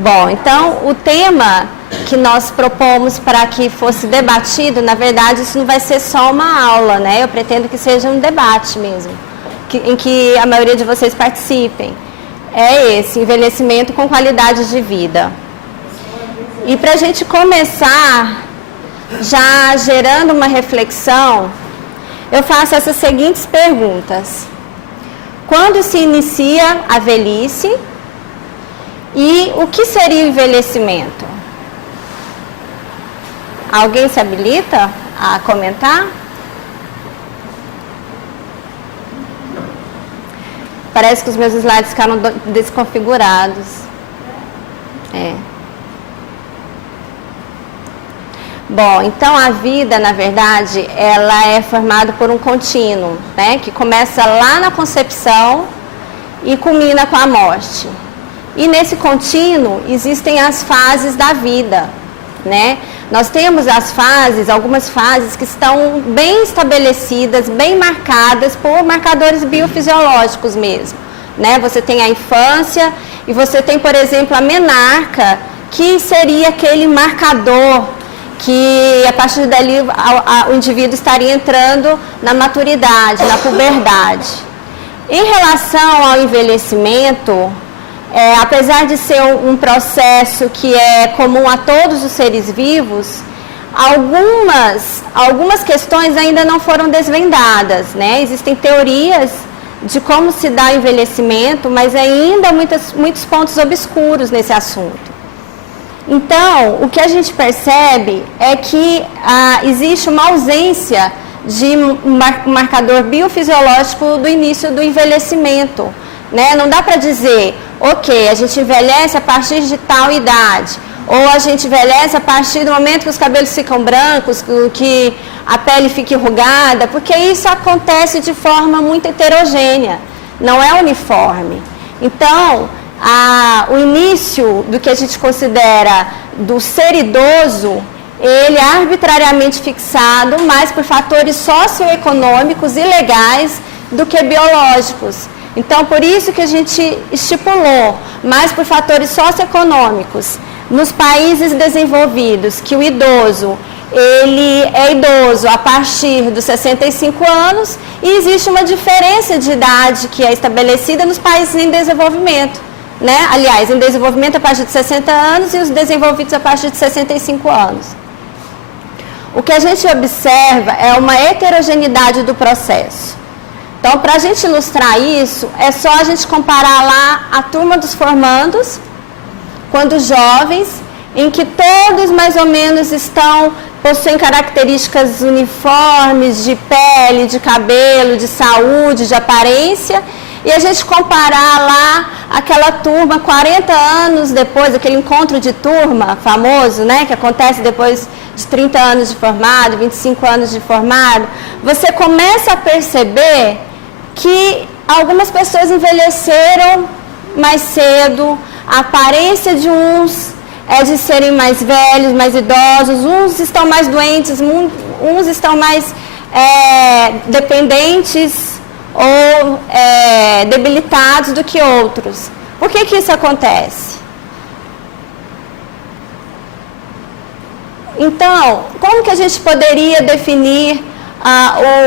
Bom, então o tema que nós propomos para que fosse debatido, na verdade isso não vai ser só uma aula, né? Eu pretendo que seja um debate mesmo, em que a maioria de vocês participem. É esse, envelhecimento com qualidade de vida. E para a gente começar, já gerando uma reflexão, eu faço essas seguintes perguntas. Quando se inicia a velhice? E o que seria o envelhecimento? Alguém se habilita a comentar? Parece que os meus slides ficaram desconfigurados. Bom, então a vida, na verdade, ela é formada por um contínuo, né? Que começa lá na concepção e culmina com a morte. E nesse contínuo existem as fases da vida, né? Nós temos as fases, algumas fases que estão bem estabelecidas, bem marcadas por marcadores biofisiológicos mesmo, né? Você tem a infância e você tem, por exemplo, a menarca, que seria aquele marcador que a partir dali o indivíduo estaria entrando na maturidade, na puberdade. Em relação ao envelhecimento, apesar de ser um processo que é comum a todos os seres vivos, algumas questões ainda não foram desvendadas, né? Existem teorias de como se dá o envelhecimento, mas ainda muitos pontos obscuros nesse assunto. Então, o que a gente percebe é que existe uma ausência de um marcador biofisiológico do início do envelhecimento, né? Não dá para dizer, ok, a gente envelhece a partir de tal idade, ou a gente envelhece a partir do momento que os cabelos ficam brancos, que a pele fica enrugada, porque isso acontece de forma muito heterogênea, não é uniforme. Então, o início do que a gente considera do ser idoso, ele é arbitrariamente fixado mais por fatores socioeconômicos e legais do que biológicos. Então, por isso que a gente estipulou mais por fatores socioeconômicos. Nos países desenvolvidos, que o idoso, ele é idoso a partir dos 65 anos e existe uma diferença de idade que é estabelecida nos países em desenvolvimento, né? Aliás, em desenvolvimento a partir de 60 anos e os desenvolvidos a partir de 65 anos. O que a gente observa é uma heterogeneidade do processo. Então, para a gente ilustrar isso, é só a gente comparar lá a turma dos formandos, quando jovens, em que todos mais ou menos possuem características uniformes de pele, de cabelo, de saúde, de aparência, e a gente comparar lá aquela turma 40 anos depois, aquele encontro de turma famoso, né, que acontece depois de 30 anos de formado, 25 anos de formado, você começa a perceber que algumas pessoas envelheceram mais cedo, a aparência de uns é de serem mais velhos, mais idosos, uns estão mais doentes, uns estão mais dependentes ou debilitados do que outros. Por que isso acontece? Então, como que a gente poderia definir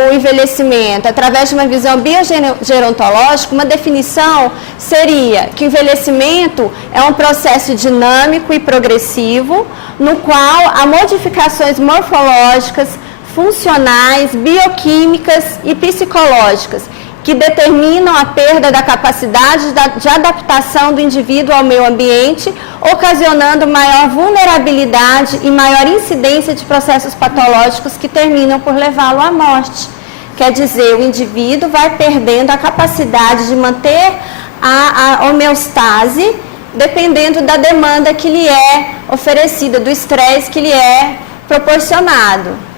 o envelhecimento? Através de uma visão biogerontológica, uma definição seria que o envelhecimento é um processo dinâmico e progressivo, no qual há modificações morfológicas, funcionais, bioquímicas e psicológicas, que determinam a perda da capacidade de adaptação do indivíduo ao meio ambiente, ocasionando maior vulnerabilidade e maior incidência de processos patológicos que terminam por levá-lo à morte. Quer dizer, o indivíduo vai perdendo a capacidade de manter a homeostase, dependendo da demanda que lhe é oferecida, do estresse que lhe é proporcionado.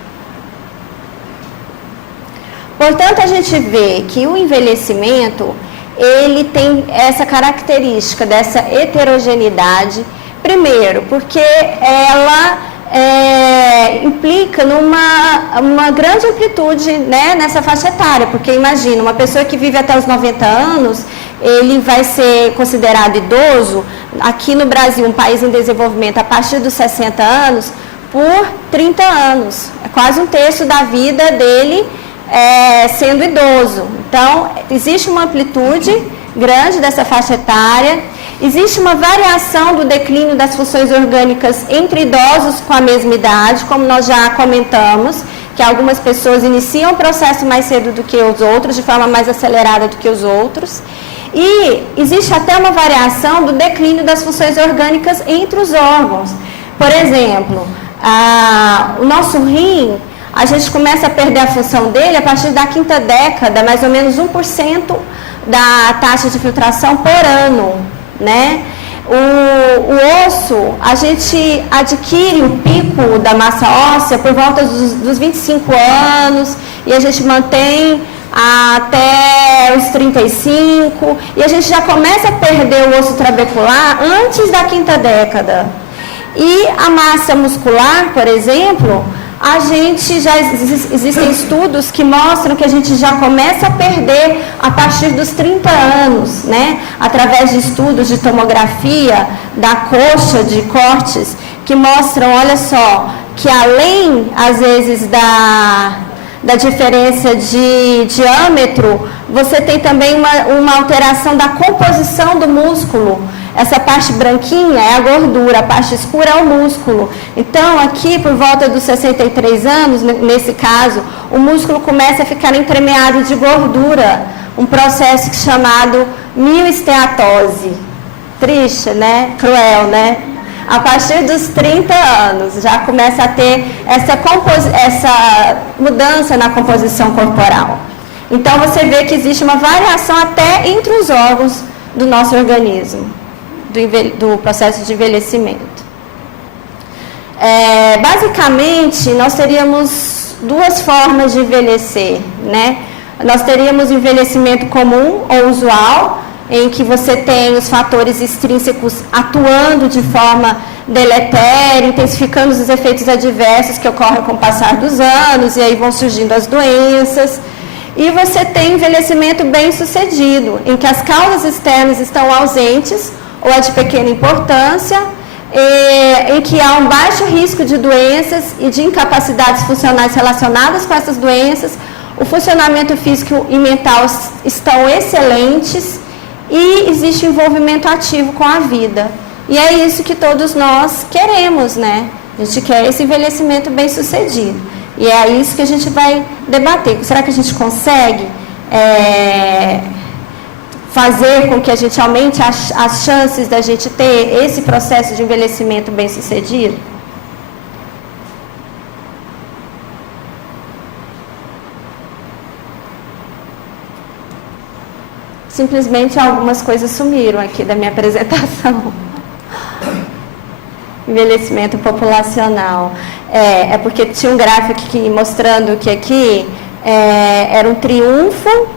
Portanto, a gente vê que o envelhecimento, ele tem essa característica dessa heterogeneidade, primeiro, porque ela implica uma grande amplitude, né, nessa faixa etária, porque imagina, uma pessoa que vive até os 90 anos, ele vai ser considerado idoso, aqui no Brasil, um país em desenvolvimento, a partir dos 60 anos, por 30 anos. É quase um terço da vida dele sendo idoso. Então, existe uma amplitude grande dessa faixa etária, existe uma variação do declínio das funções orgânicas entre idosos com a mesma idade, como nós já comentamos, que algumas pessoas iniciam o processo mais cedo do que os outros, de forma mais acelerada do que os outros. E existe até uma variação do declínio das funções orgânicas entre os órgãos. Por exemplo, o nosso rim, a gente começa a perder a função dele a partir da quinta década, mais ou menos 1% da taxa de filtração por ano, né? O osso, a gente adquire o pico da massa óssea por volta dos 25 anos e a gente mantém até os 35 e a gente já começa a perder o osso trabecular antes da quinta década. E a massa muscular, por exemplo, a gente já existem estudos que mostram que a gente já começa a perder a partir dos 30 anos, né? Através de estudos de tomografia da coxa, de cortes, que mostram, olha só, que além, às vezes, da diferença de diâmetro, você tem também uma alteração da composição do músculo. Essa parte branquinha é a gordura, a parte escura é o músculo. Então, aqui, por volta dos 63 anos, nesse caso, o músculo começa a ficar entremeado de gordura, um processo chamado mioesteatose. Triste, né? Cruel, né? A partir dos 30 anos, já começa a ter essa mudança na composição corporal. Então, você vê que existe uma variação até entre os órgãos do nosso organismo, do processo de envelhecimento. Basicamente, nós teríamos duas formas de envelhecer, né? Nós teríamos o envelhecimento comum ou usual, em que você tem os fatores extrínsecos atuando de forma deletéria, intensificando os efeitos adversos que ocorrem com o passar dos anos, e aí vão surgindo as doenças. E você tem envelhecimento bem-sucedido, em que as causas externas estão ausentes, ou é de pequena importância, em que há um baixo risco de doenças e de incapacidades funcionais relacionadas com essas doenças, o funcionamento físico e mental estão excelentes e existe um envolvimento ativo com a vida. E é isso que todos nós queremos, né? A gente quer esse envelhecimento bem-sucedido. E é isso que a gente vai debater. Será que a gente consegue fazer com que a gente aumente as chances da gente ter esse processo de envelhecimento bem-sucedido? Simplesmente algumas coisas sumiram aqui da minha apresentação. Envelhecimento populacional. É porque tinha um gráfico aqui mostrando que aqui era um triunfo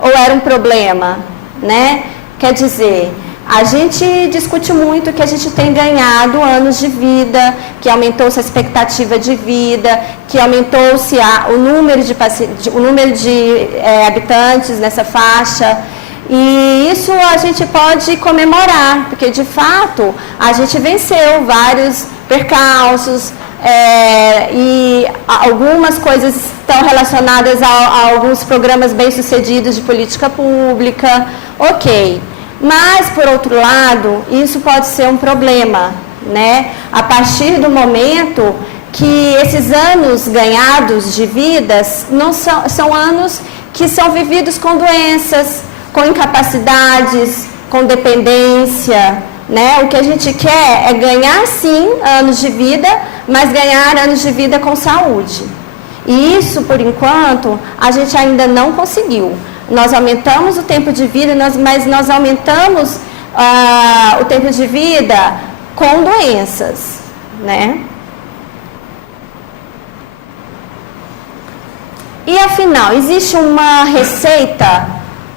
ou era um problema, né? Quer dizer, a gente discute muito que a gente tem ganhado anos de vida, que aumentou-se a expectativa de vida, que aumentou-se o número de habitantes nessa faixa. E isso a gente pode comemorar, porque de fato a gente venceu vários percalços e algumas coisas estão relacionadas a alguns programas bem-sucedidos de política pública, ok. Mas, por outro lado, isso pode ser um problema, né? A partir do momento que esses anos ganhados de vidas não são anos que são vividos com doenças, com incapacidades, com dependência, né? O que a gente quer é ganhar, sim, anos de vida, mas ganhar anos de vida com saúde. E isso, por enquanto, a gente ainda não conseguiu. Nós aumentamos o tempo de vida, mas nós aumentamos o tempo de vida com doenças, né? E, afinal, existe uma receita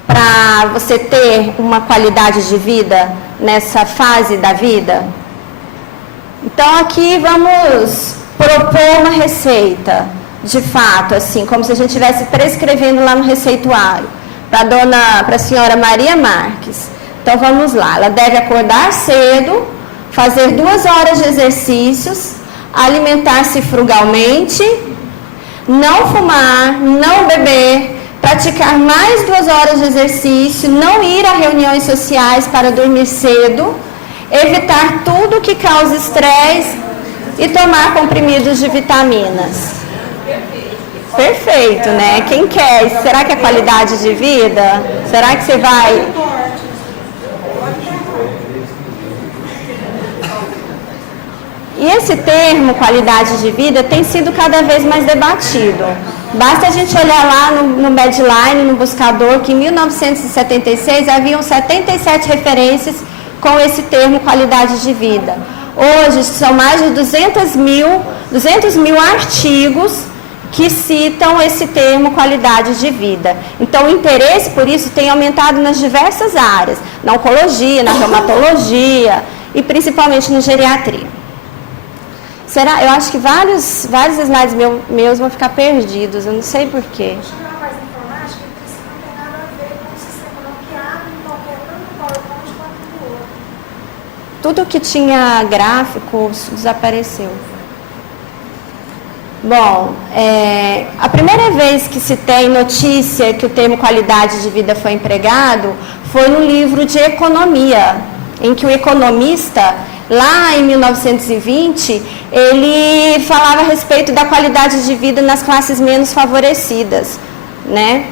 para você ter uma qualidade de vida nessa fase da vida? Então, aqui vamos propor uma receita, de fato, assim, como se a gente estivesse prescrevendo lá no receituário. para a senhora Maria Marques. Então, vamos lá. Ela deve acordar cedo, fazer 2 horas de exercícios, alimentar-se frugalmente, não fumar, não beber, praticar mais 2 horas de exercício, não ir a reuniões sociais para dormir cedo, evitar tudo que cause estresse e tomar comprimidos de vitaminas. Perfeito, né? Quem quer? Será que é qualidade de vida? Será que você vai... E esse termo, qualidade de vida, tem sido cada vez mais debatido. Basta a gente olhar lá no Medline, no buscador, que em 1976 haviam 77 referências com esse termo qualidade de vida. Hoje são mais de 200 mil artigos que citam esse termo qualidade de vida. Então, o interesse por isso tem aumentado nas diversas áreas, na oncologia, na reumatologia e principalmente na geriatria. Eu acho que vários slides meus vão ficar perdidos, eu não sei porquê. Tudo que tinha gráficos desapareceu. Bom, a primeira vez que se tem notícia que o termo qualidade de vida foi empregado foi no livro de economia, em que o economista, lá em 1920, ele falava a respeito da qualidade de vida nas classes menos favorecidas, né?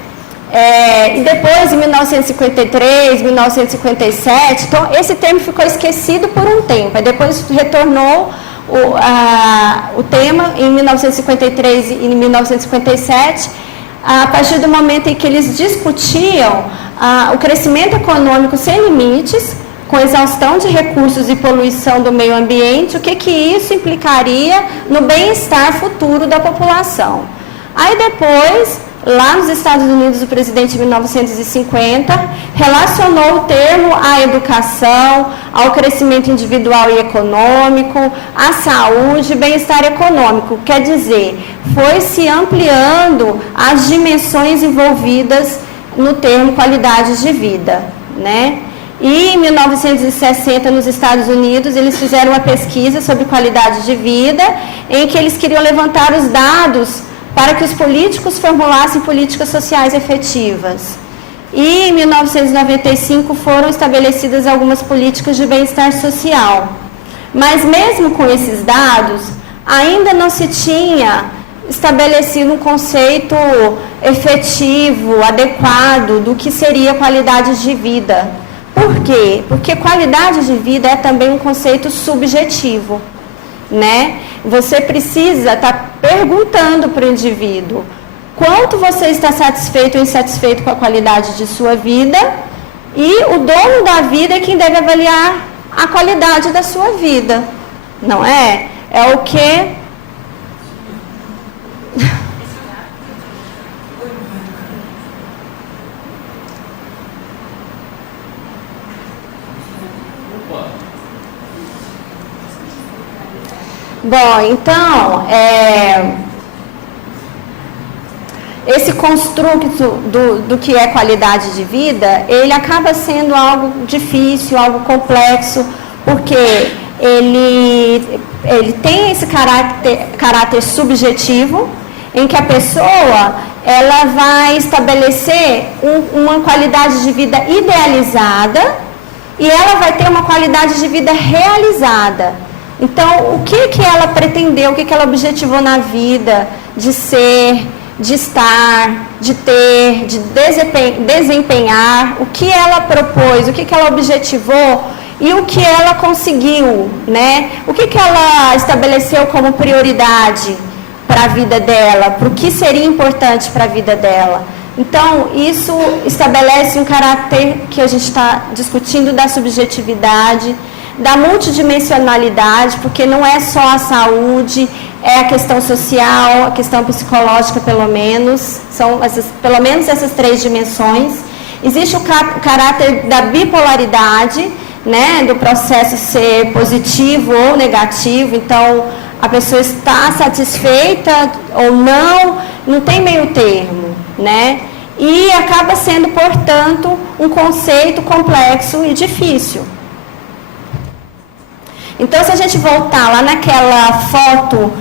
E depois, em 1953, 1957, então esse termo ficou esquecido por um tempo, aí depois retornou o tema em 1953 e em 1957, a partir do momento em que eles discutiam o crescimento econômico sem limites, com exaustão de recursos e poluição do meio ambiente, o que isso implicaria no bem-estar futuro da população. Aí depois, lá nos Estados Unidos, o presidente, em 1950, relacionou o termo à educação, ao crescimento individual e econômico, à saúde e bem-estar econômico. Quer dizer, foi se ampliando as dimensões envolvidas no termo qualidade de vida, né? E em 1960, nos Estados Unidos, eles fizeram uma pesquisa sobre qualidade de vida, em que eles queriam levantar os dados para que os políticos formulassem políticas sociais efetivas. E em 1995 foram estabelecidas algumas políticas de bem-estar social. Mas mesmo com esses dados, ainda não se tinha estabelecido um conceito efetivo, adequado do que seria qualidade de vida. Por quê? Porque qualidade de vida é também um conceito subjetivo, né? Você precisa estar perguntando para o indivíduo quanto você está satisfeito ou insatisfeito com a qualidade de sua vida, e o dono da vida é quem deve avaliar a qualidade da sua vida, não é? É o que... Bom, então, esse construto do que é qualidade de vida, ele acaba sendo algo difícil, algo complexo, porque ele tem esse caráter subjetivo, em que a pessoa ela vai estabelecer uma qualidade de vida idealizada e ela vai ter uma qualidade de vida realizada. Então, o que ela pretendeu, o que ela objetivou na vida, de ser, de estar, de ter, de desempenhar, o que ela propôs, o que ela objetivou e o que ela conseguiu, né? O que ela estabeleceu como prioridade para a vida dela, para o que seria importante para a vida dela. Então, isso estabelece um caráter que a gente está discutindo da subjetividade, da multidimensionalidade, porque não é só a saúde, é a questão social, a questão psicológica, pelo menos, são pelo menos essas 3 dimensões. Existe o caráter da bipolaridade, né, do processo ser positivo ou negativo, então a pessoa está satisfeita ou não tem meio termo, né? e acaba sendo, portanto, um conceito complexo e difícil. Então, se a gente voltar lá naquela foto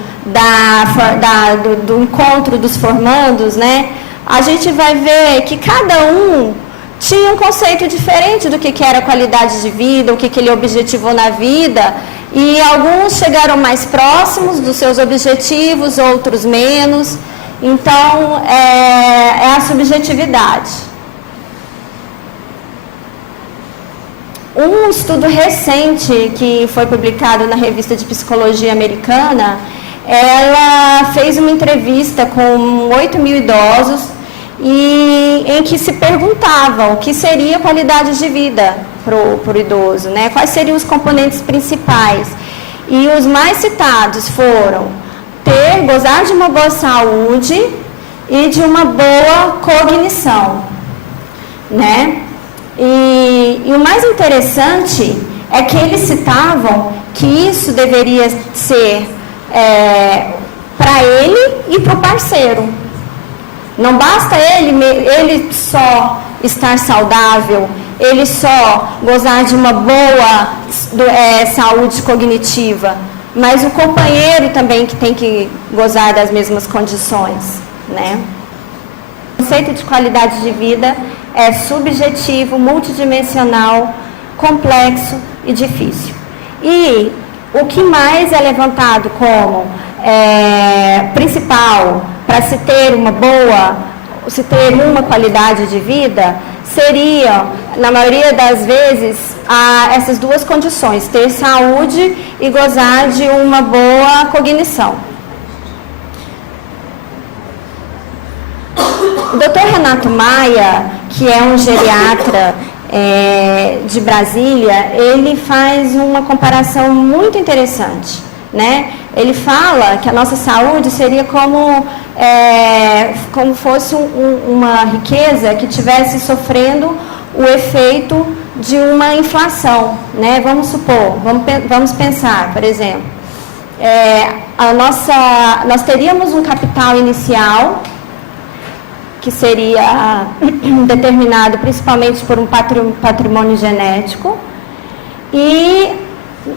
do encontro dos formandos, né, a gente vai ver que cada um tinha um conceito diferente do que era qualidade de vida, o que ele objetivou na vida, e alguns chegaram mais próximos dos seus objetivos, outros menos. Então, é a subjetividade. Um estudo recente que foi publicado na Revista de Psicologia Americana, ela fez uma entrevista com 8.000 idosos e em que se perguntavam o que seria qualidade de vida para o idoso, né? Quais seriam os componentes principais. E os mais citados foram gozar de uma boa saúde e de uma boa cognição, né? E o mais interessante é que eles citavam que isso deveria ser para ele e para o parceiro. Não basta ele só estar saudável, ele só gozar de uma boa saúde cognitiva, mas o companheiro também que tem que gozar das mesmas condições, né? O conceito de qualidade de vida é subjetivo, multidimensional, complexo e difícil. E o que mais é levantado como principal para se ter uma qualidade de vida seria, na maioria das vezes, essas duas condições, ter saúde e gozar de uma boa cognição. O Dr. Renato Maia, que é um geriatra de Brasília, ele faz uma comparação muito interessante, né? Ele fala que a nossa saúde seria como fosse uma riqueza que estivesse sofrendo o efeito de uma inflação, né? Vamos supor, vamos pensar, por exemplo, nós teríamos um capital inicial que seria determinado principalmente por um patrimônio genético, e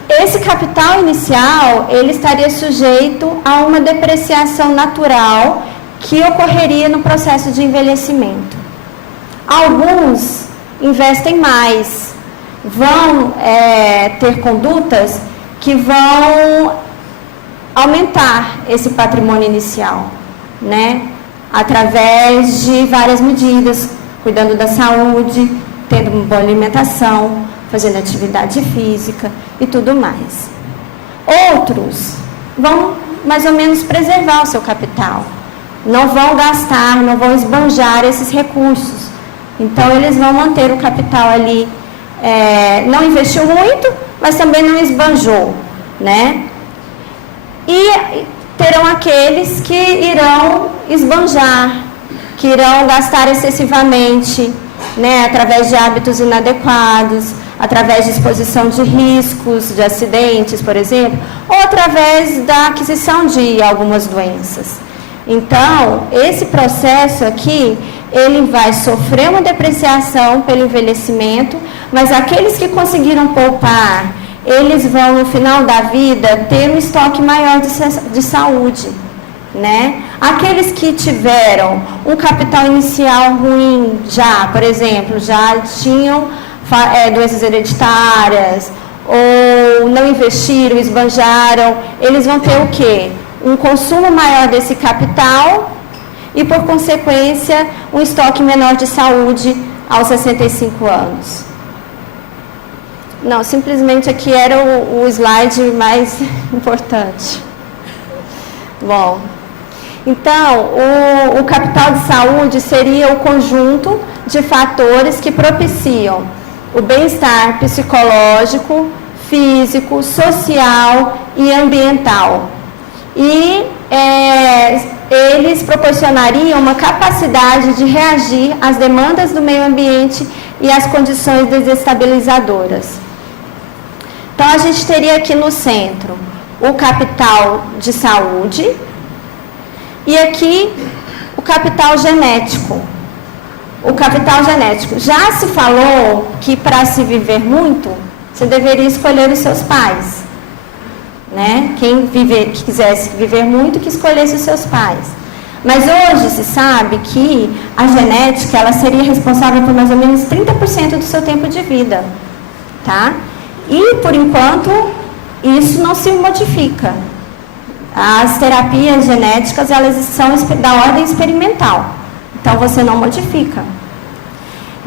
esse capital inicial, ele estaria sujeito a uma depreciação natural que ocorreria no processo de envelhecimento. Alguns investem mais, vão ter condutas que vão aumentar esse patrimônio inicial, né? Através de várias medidas, cuidando da saúde, tendo uma boa alimentação, fazendo atividade física e tudo mais. Outros vão mais ou menos preservar o seu capital, não vão gastar, não vão esbanjar esses recursos. Então, eles vão manter o capital ali, não investiu muito, mas também não esbanjou, né? E terão aqueles que irão esbanjar, que irão gastar excessivamente, né, através de hábitos inadequados, através de exposição de riscos, de acidentes, por exemplo, ou através da aquisição de algumas doenças. Então, esse processo aqui, ele vai sofrer uma depreciação pelo envelhecimento, mas aqueles que conseguiram poupar, eles vão, no final da vida, ter um estoque maior de saúde, né? Aqueles que tiveram um capital inicial ruim já, por exemplo, já tinham doenças hereditárias, ou não investiram, esbanjaram, eles vão ter o quê? Um consumo maior desse capital e, por consequência, um estoque menor de saúde aos 65 anos. Não, simplesmente aqui era o slide mais importante. Bom, então, o capital de saúde seria o conjunto de fatores que propiciam o bem-estar psicológico, físico, social e ambiental. E eles proporcionariam uma capacidade de reagir às demandas do meio ambiente e às condições desestabilizadoras. Então, a gente teria aqui no centro o capital de saúde e aqui o capital genético, o capital genético. Já se falou que para se viver muito, você deveria escolher os seus pais, né? Quem quisesse viver muito, que escolhesse os seus pais. Mas hoje se sabe que a genética, ela seria responsável por mais ou menos 30% do seu tempo de vida, tá? E, por enquanto, isso não se modifica. As terapias genéticas, elas são da ordem experimental. Então, você não modifica.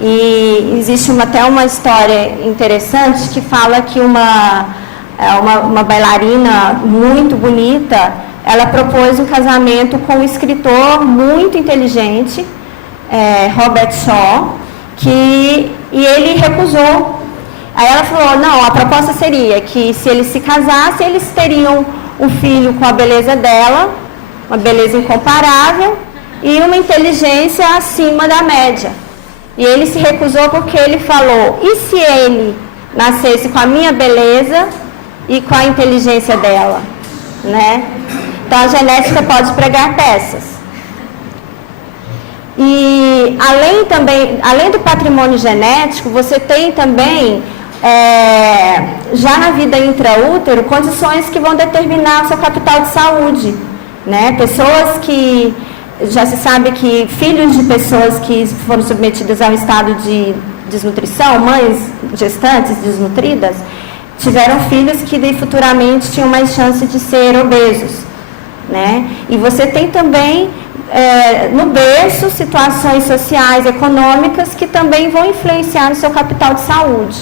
E existe até uma história interessante que fala que uma bailarina muito bonita, ela propôs um casamento com um escritor muito inteligente, Robert Shaw, e ele recusou. Aí ela falou, não, a proposta seria que se eles se casassem, eles teriam um filho com a beleza dela, uma beleza incomparável, e uma inteligência acima da média. E ele se recusou porque ele falou, e se ele nascesse com a minha beleza e com a inteligência dela, né? Então a genética pode pregar peças. E além do patrimônio genético, você tem também, já na vida intraútero, condições que vão determinar o seu capital de saúde, né? Pessoas que, já se sabe que filhos de pessoas que foram submetidas a um estado de desnutrição, mães gestantes desnutridas, tiveram filhos que futuramente tinham mais chance de ser obesos, né? E você tem também, no berço, situações sociais, econômicas, que também vão influenciar no seu capital de saúde.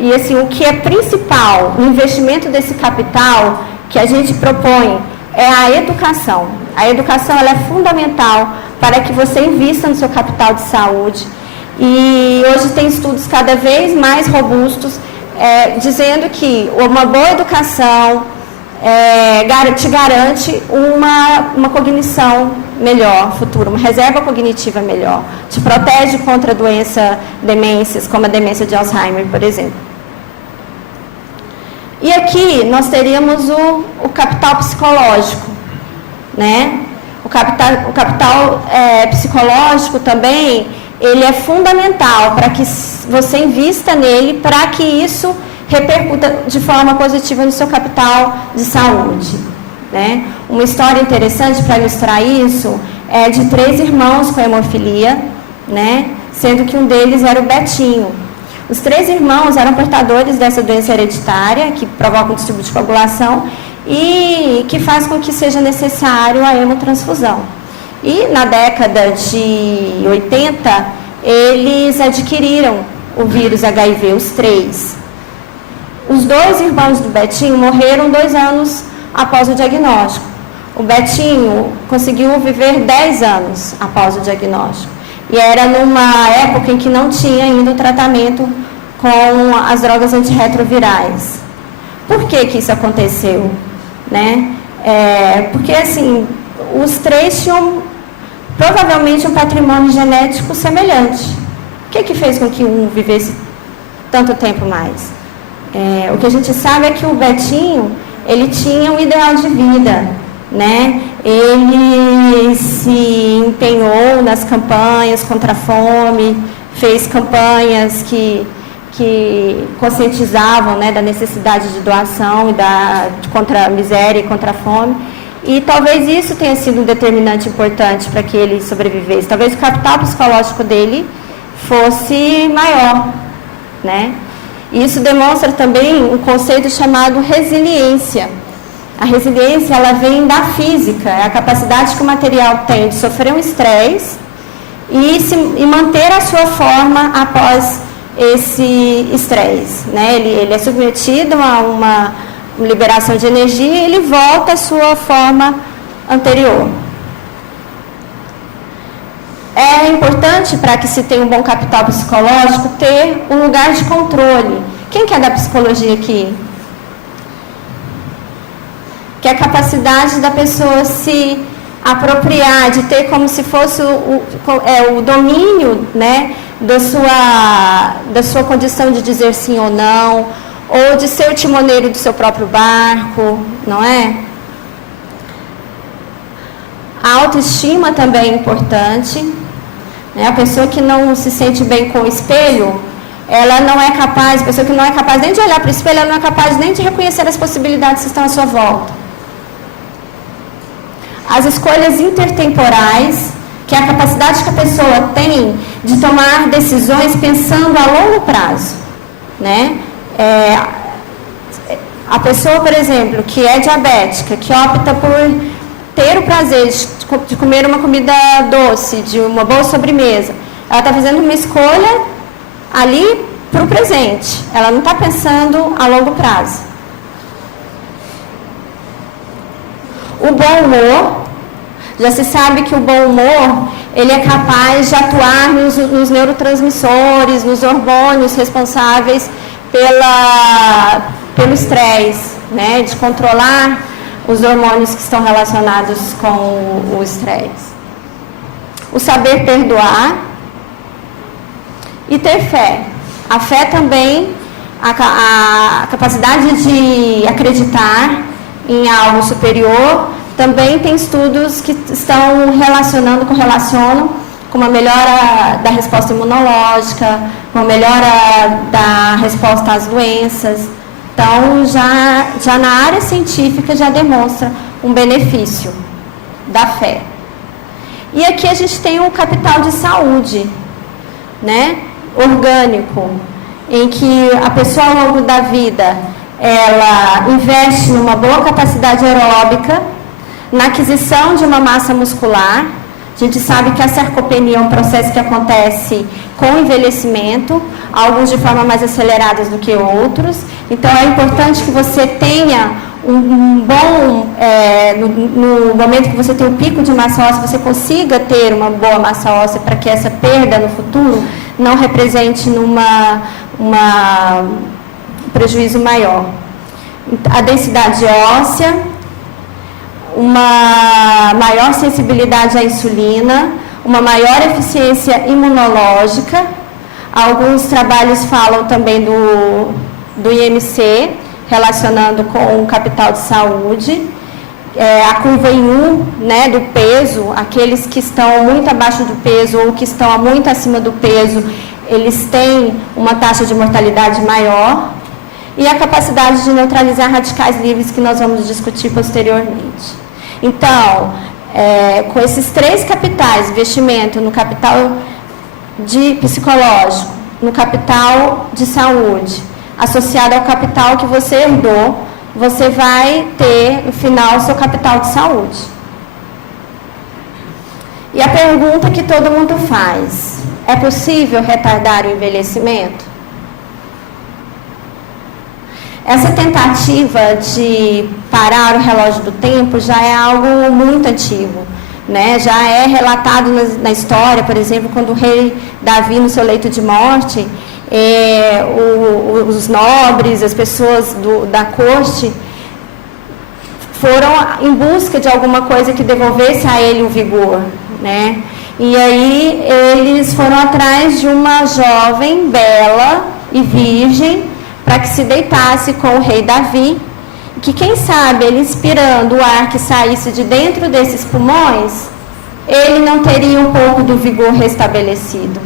E assim, o que é principal, o investimento desse capital que a gente propõe é a educação. A educação, ela é fundamental para que você invista no seu capital de saúde. E hoje tem estudos cada vez mais robustos, dizendo que uma boa educação te garante uma cognição melhor futura, uma reserva cognitiva melhor, te protege contra demências, como a demência de Alzheimer, por exemplo. E aqui nós teríamos o capital psicológico, né? O capital psicológico também, ele é fundamental para que você invista nele, para que isso repercuta de forma positiva no seu capital de saúde, né? Uma história interessante para ilustrar isso é de 3 irmãos com hemofilia, né? Sendo que um deles era o Betinho. Os 3 irmãos eram portadores dessa doença hereditária, que provoca um distúrbio de coagulação e que faz com que seja necessário a hemotransfusão. E na década de 80, eles adquiriram o vírus HIV, os 3. Os 2 irmãos do Betinho morreram 2 anos após o diagnóstico. O Betinho conseguiu viver 10 anos após o diagnóstico. E era numa época em que não tinha ainda o tratamento com as drogas antirretrovirais. Por que isso aconteceu? Né? Porque, assim, os 3 tinham provavelmente um patrimônio genético semelhante. O que fez com que um vivesse tanto tempo mais? O que a gente sabe é que o Betinho, ele tinha um ideal de vida, né? Ele se empenhou nas campanhas contra a fome, fez campanhas que conscientizavam, né, da necessidade de doação e contra a miséria e contra a fome. E talvez isso tenha sido um determinante importante para que ele sobrevivesse. Talvez o capital psicológico dele fosse maior, né? Isso demonstra também um conceito chamado resiliência. A resiliência, ela vem da física, é a capacidade que o material tem de sofrer um estresse e manter a sua forma após esse estresse, né? Ele é submetido a uma liberação de energia e ele volta à sua forma anterior. É importante, para que se tenha um bom capital psicológico, ter um lugar de controle. Quem que é da psicologia aqui? Que é a capacidade da pessoa se apropriar, de ter como se fosse o domínio, né, da sua condição de dizer sim ou não, ou de ser o timoneiro do seu próprio barco, não é? A autoestima também é importante. A pessoa que não se sente bem com o espelho, ela não é capaz, a pessoa que não é capaz nem de olhar para o espelho, ela não é capaz nem de reconhecer as possibilidades que estão à sua volta. As escolhas intertemporais, que é a capacidade que a pessoa tem de tomar decisões pensando a longo prazo, né? A pessoa, por exemplo, que é diabética, que opta por ter o prazer de comer uma comida doce, de uma boa sobremesa, ela está fazendo uma escolha ali para o presente. Ela não está pensando a longo prazo. O bom humor, já se sabe que o bom humor, ele é capaz de atuar nos neurotransmissores, nos hormônios responsáveis pelo estresse, né? De controlar os hormônios que estão relacionados com o estresse. O saber perdoar e ter fé. A fé também, a capacidade de acreditar em algo superior, também tem estudos que estão correlacionam com uma melhora da resposta imunológica, com uma melhora da resposta às doenças. Então, já na área científica já demonstra um benefício da fé. E aqui a gente tem um capital de saúde, né, orgânico, em que a pessoa ao longo da vida, ela investe numa boa capacidade aeróbica, na aquisição de uma massa muscular. A gente sabe que a sarcopenia é um processo que acontece com o envelhecimento, alguns de forma mais aceleradas do que outros. Então, é importante que você tenha um bom, no momento que você tem o pico de massa óssea, você consiga ter uma boa massa óssea para que essa perda no futuro não represente um prejuízo maior. A densidade óssea, uma maior sensibilidade à insulina, uma maior eficiência imunológica. Alguns trabalhos falam também do IMC, relacionando com o capital de saúde. A curva em U, né, do peso, aqueles que estão muito abaixo do peso ou que estão muito acima do peso, eles têm uma taxa de mortalidade maior. E a capacidade de neutralizar radicais livres, que nós vamos discutir posteriormente. Então, com esses três capitais, investimento no capital psicológico, no capital de saúde, associado ao capital que você herdou, você vai ter, no final, o seu capital de saúde. E a pergunta que todo mundo faz: é possível retardar o envelhecimento? Essa tentativa de parar o relógio do tempo já é algo muito antigo, né? Já é relatado na história, por exemplo, quando o rei Davi, no seu leito de morte, os nobres, as pessoas da corte, foram em busca de alguma coisa que devolvesse a ele o vigor, né? E aí eles foram atrás de uma jovem, bela e virgem, para que se deitasse com o rei Davi, que quem sabe ele inspirando o ar que saísse de dentro desses pulmões, ele não teria um pouco do vigor restabelecido,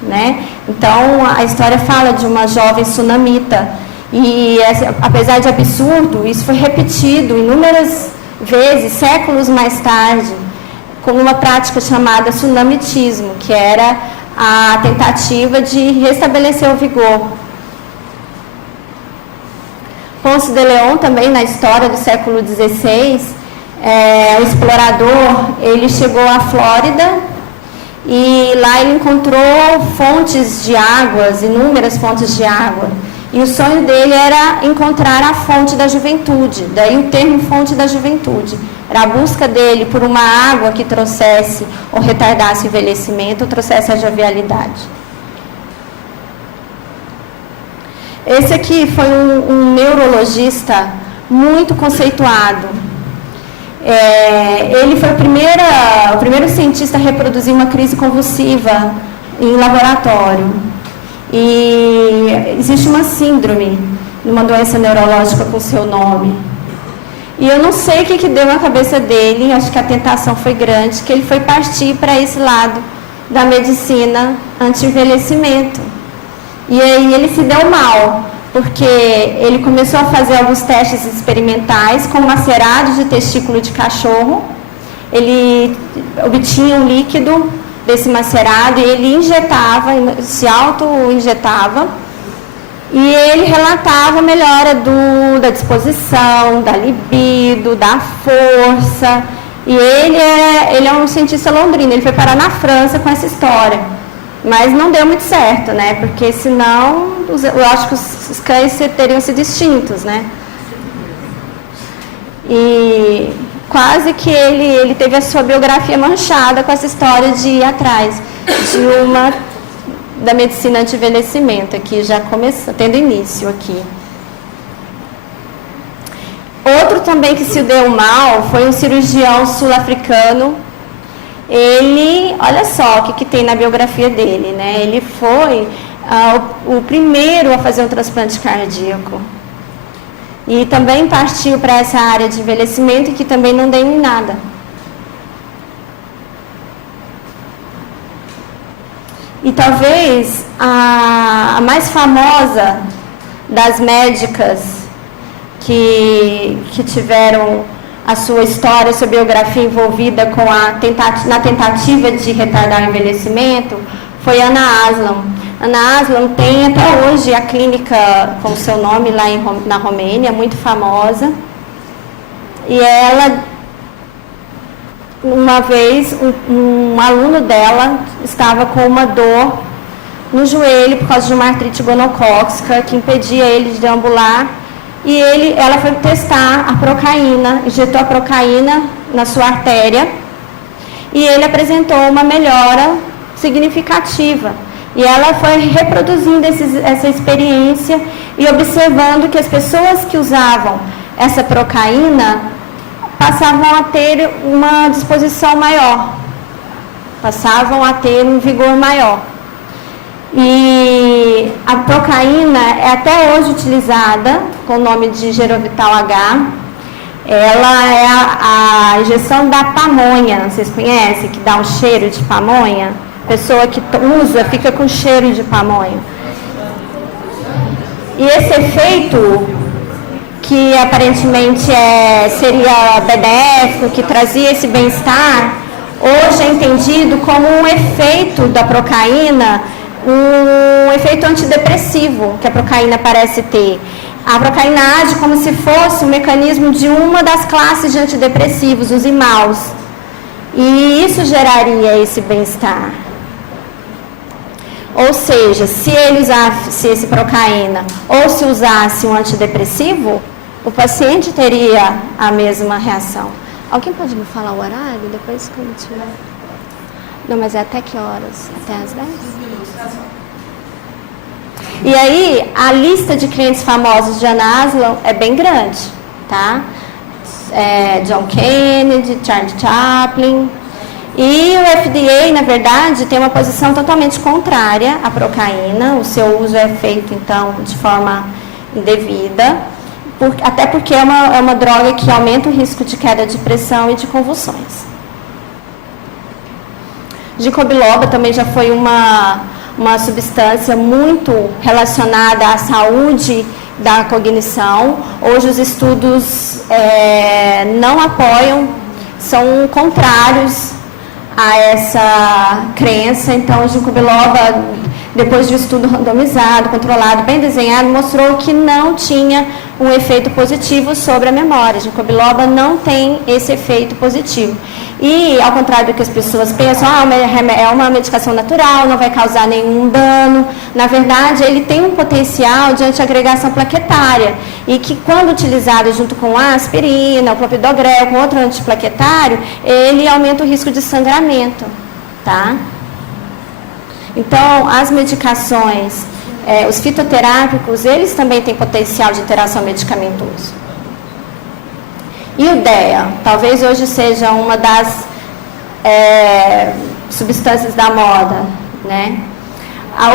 né? Então a história fala de uma jovem sunamita, e apesar de absurdo, isso foi repetido inúmeras vezes, séculos mais tarde, com uma prática chamada sunamitismo, que era a tentativa de restabelecer o vigor. Ponce de León, também na história do século XVI, o explorador, ele chegou à Flórida e lá ele encontrou fontes de águas, inúmeras fontes de água. E o sonho dele era encontrar a fonte da juventude, daí o termo fonte da juventude. Era a busca dele por uma água que trouxesse ou retardasse o envelhecimento, ou trouxesse a jovialidade. Esse aqui foi um neurologista muito conceituado. Ele foi o primeiro cientista a reproduzir uma crise convulsiva em laboratório. E existe uma síndrome, uma doença neurológica com seu nome. E eu não sei o que deu na cabeça dele, acho que a tentação foi grande, que ele foi partir para esse lado da medicina anti-envelhecimento. E aí ele se deu mal, porque ele começou a fazer alguns testes experimentais com macerado de testículo de cachorro. Ele obtinha um líquido desse macerado e ele injetava, se auto-injetava, e ele relatava a melhora da disposição, da libido, da força. E ele é um cientista londrino, ele foi parar na França com essa história. Mas não deu muito certo, né? Porque senão, eu acho que os cães teriam sido extintos, né? E quase que ele teve a sua biografia manchada com essa história de ir atrás da medicina anti-envelhecimento, aqui já começou, tendo início aqui. Outro também que se deu mal foi um cirurgião sul-africano. Ele, olha só o que tem na biografia dele, né? Ele foi o primeiro a fazer um transplante cardíaco. E também partiu para essa área de envelhecimento que também não deu em nada. E talvez a mais famosa das médicas que tiveram a sua história, sua biografia envolvida com na tentativa de retardar o envelhecimento, foi Anna Aslam. Anna Aslam tem até hoje a clínica com o seu nome lá na Romênia, muito famosa. E ela, uma vez, um aluno dela estava com uma dor no joelho por causa de uma artrite gonocócica que impedia ele de deambular. E ela foi testar a procaína, injetou a procaína na sua artéria e ele apresentou uma melhora significativa. E ela foi reproduzindo essa experiência e observando que as pessoas que usavam essa procaína passavam a ter uma disposição maior, passavam a ter um vigor maior. E a procaína é até hoje utilizada com o nome de Gerovital H. Ela é a injeção da pamonha, vocês conhecem, que dá um cheiro de pamonha? A pessoa que usa fica com cheiro de pamonha. E esse efeito, que aparentemente seria benéfico, que trazia esse bem-estar, hoje é entendido como um efeito da procaína, um efeito antidepressivo que a procaína parece ter. A procaína age como se fosse um mecanismo de uma das classes de antidepressivos, os imaus. E isso geraria esse bem-estar. Ou seja, se ele usasse esse procaína ou se usasse um antidepressivo, o paciente teria a mesma reação. Alguém pode me falar o horário? Depois que eu tiver... Não, mas é até que horas? Até às 10? E aí, a lista de clientes famosos de Anna Aslam é bem grande, tá? John Kennedy, Charles Chaplin. E o FDA, na verdade, tem uma posição totalmente contrária à procaína. O seu uso é feito, então, de forma indevida, até porque é uma droga que aumenta o risco de queda de pressão e de convulsões. Ginkgo biloba também já foi uma substância muito relacionada à saúde da cognição. Hoje os estudos não apoiam, são contrários a essa crença. Então, o ginkgo biloba, depois de um estudo randomizado, controlado, bem desenhado, mostrou que não tinha um efeito positivo sobre a memória. Ginkgo biloba não tem esse efeito positivo. E, ao contrário do que as pessoas pensam, é uma medicação natural, não vai causar nenhum dano. Na verdade, ele tem um potencial de antiagregação plaquetária. E que, quando utilizado junto com a aspirina, o clopidogrel, com outro antiplaquetário, ele aumenta o risco de sangramento, tá? Então, as medicações, os fitoterápicos, eles também têm potencial de interação medicamentoso. E o DEA, talvez hoje seja uma das substâncias da moda, né?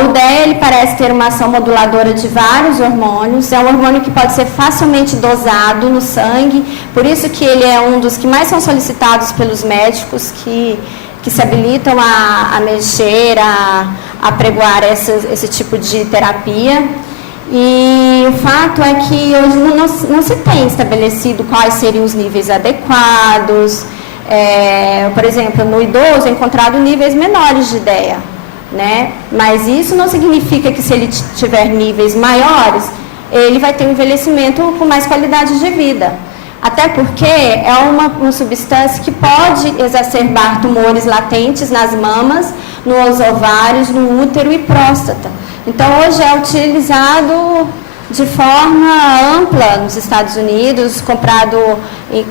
O DEA, ele parece ter uma ação moduladora de vários hormônios, é um hormônio que pode ser facilmente dosado no sangue, por isso que ele é um dos que mais são solicitados pelos médicos que que se habilitam a mexer, a apregoar esse tipo de terapia. E o fato é que hoje não se tem estabelecido quais seriam os níveis adequados. Por exemplo, no idoso é encontrado níveis menores de DEA, né? Mas isso não significa que se ele tiver níveis maiores, ele vai ter um envelhecimento com mais qualidade de vida. Até porque é uma substância que pode exacerbar tumores latentes nas mamas, nos ovários, no útero e próstata. Então, hoje é utilizado de forma ampla nos Estados Unidos, comprado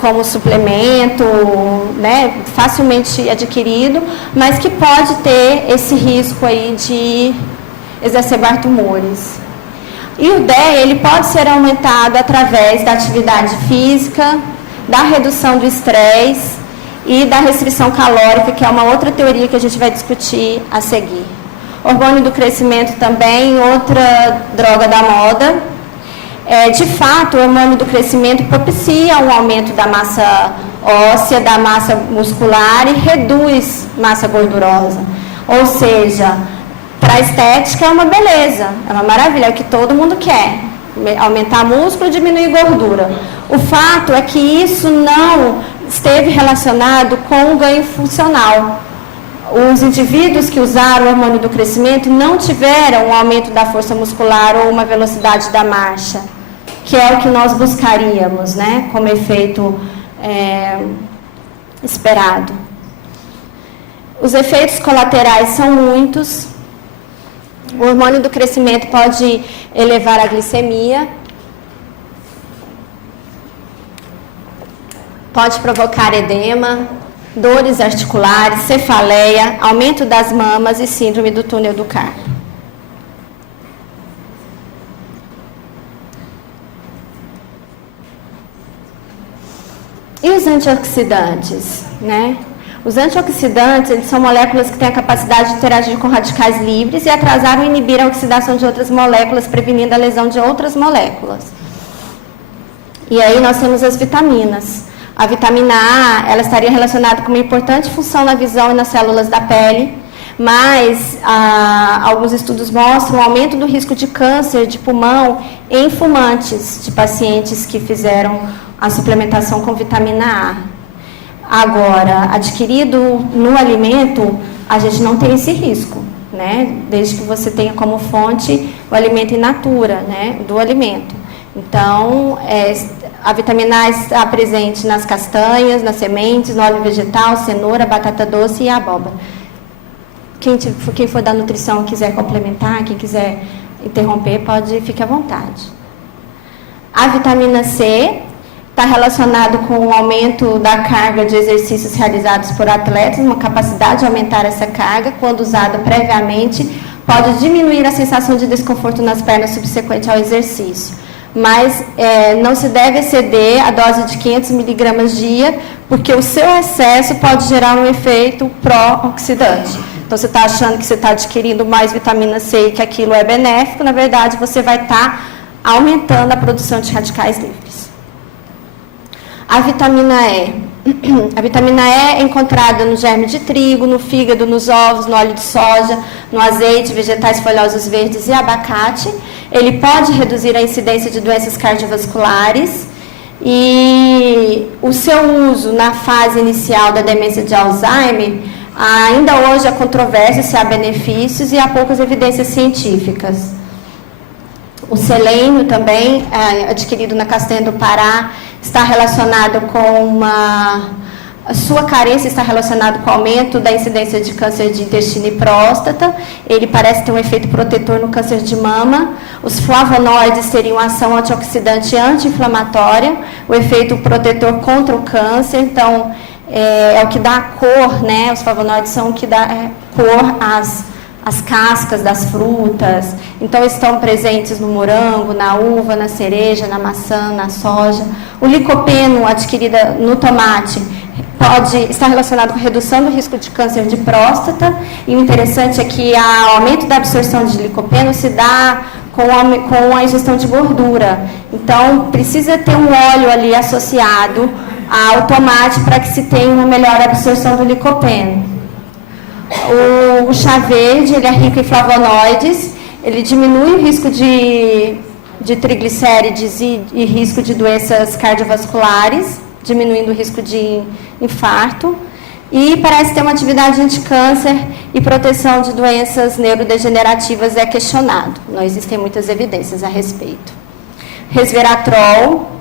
como suplemento, né, facilmente adquirido, mas que pode ter esse risco aí de exacerbar tumores. E o DEA, ele pode ser aumentado através da atividade física, da redução do estresse e da restrição calórica, que é uma outra teoria que a gente vai discutir a seguir. Hormônio do crescimento também, outra droga da moda. De fato, o hormônio do crescimento propicia um aumento da massa óssea, da massa muscular e reduz massa gordurosa. Ou seja, para a estética é uma beleza, é uma maravilha, é o que todo mundo quer. Aumentar músculo e diminuir gordura. O fato é que isso não esteve relacionado com o ganho funcional. Os indivíduos que usaram o hormônio do crescimento não tiveram um aumento da força muscular ou uma velocidade da marcha, que é o que nós buscaríamos, né, como efeito esperado. Os efeitos colaterais são muitos. O hormônio do crescimento pode elevar a glicemia, pode provocar edema, dores articulares, cefaleia, aumento das mamas e síndrome do túnel do carpo. E os antioxidantes, né? Os antioxidantes, eles são moléculas que têm a capacidade de interagir com radicais livres e atrasar ou inibir a oxidação de outras moléculas, prevenindo a lesão de outras moléculas. E aí nós temos as vitaminas. A vitamina A, ela estaria relacionada com uma importante função na visão e nas células da pele, mas alguns estudos mostram o aumento do risco de câncer de pulmão em fumantes, de pacientes que fizeram a suplementação com vitamina A. Agora, adquirido no alimento, a gente não tem esse risco, né? Desde que você tenha como fonte o alimento in natura, né? Do alimento. Então, a vitamina A está presente nas castanhas, nas sementes, no óleo vegetal, cenoura, batata doce e abóbora. Quem for da nutrição quiser complementar, quem quiser interromper, fique à vontade. A vitamina C está relacionado com o aumento da carga de exercícios realizados por atletas, uma capacidade de aumentar essa carga, quando usada previamente, pode diminuir a sensação de desconforto nas pernas subsequente ao exercício. Mas não se deve exceder a dose de 500 miligramas dia, porque o seu excesso pode gerar um efeito pró-oxidante. Então, você está achando que você está adquirindo mais vitamina C e que aquilo é benéfico, na verdade, você vai estar aumentando a produção de radicais livres. A vitamina E. A vitamina E é encontrada no germe de trigo, no fígado, nos ovos, no óleo de soja, no azeite, vegetais folhosos verdes e abacate. Ele pode reduzir a incidência de doenças cardiovasculares e o seu uso na fase inicial da demência de Alzheimer, ainda hoje há controvérsia se há benefícios e há poucas evidências científicas. O selênio também, adquirido na castanha do Pará, está relacionado com a sua carência está relacionada com o aumento da incidência de câncer de intestino e próstata. Ele parece ter um efeito protetor no câncer de mama. Os flavonoides teriam ação antioxidante e anti-inflamatória, o efeito protetor contra o câncer. Então, é o que dá cor, né? Os flavonoides são o que dá cor às cascas das frutas. Então, estão presentes no morango, na uva, na cereja, na maçã, na soja. O licopeno, adquirido no tomate, pode estar relacionado com a redução do risco de câncer de próstata. E o interessante é que o aumento da absorção de licopeno se dá com a ingestão de gordura. Então, precisa ter um óleo ali associado ao tomate para que se tenha uma melhor absorção do licopeno. O chá verde, ele é rico em flavonoides, ele diminui o risco de triglicérides e risco de doenças cardiovasculares, diminuindo o risco de infarto. E parece ter uma atividade anticâncer e proteção de doenças neurodegenerativas é questionado. Não existem muitas evidências a respeito. Resveratrol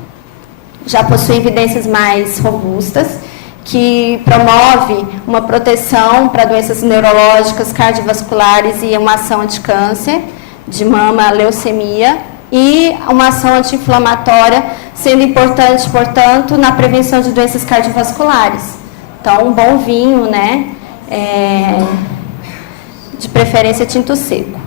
já possui evidências mais robustas, que promove uma proteção para doenças neurológicas, cardiovasculares e uma ação anticâncer de mama, leucemia, e uma ação anti-inflamatória, sendo importante, portanto, na prevenção de doenças cardiovasculares. Então, um bom vinho, né? De preferência tinto seco.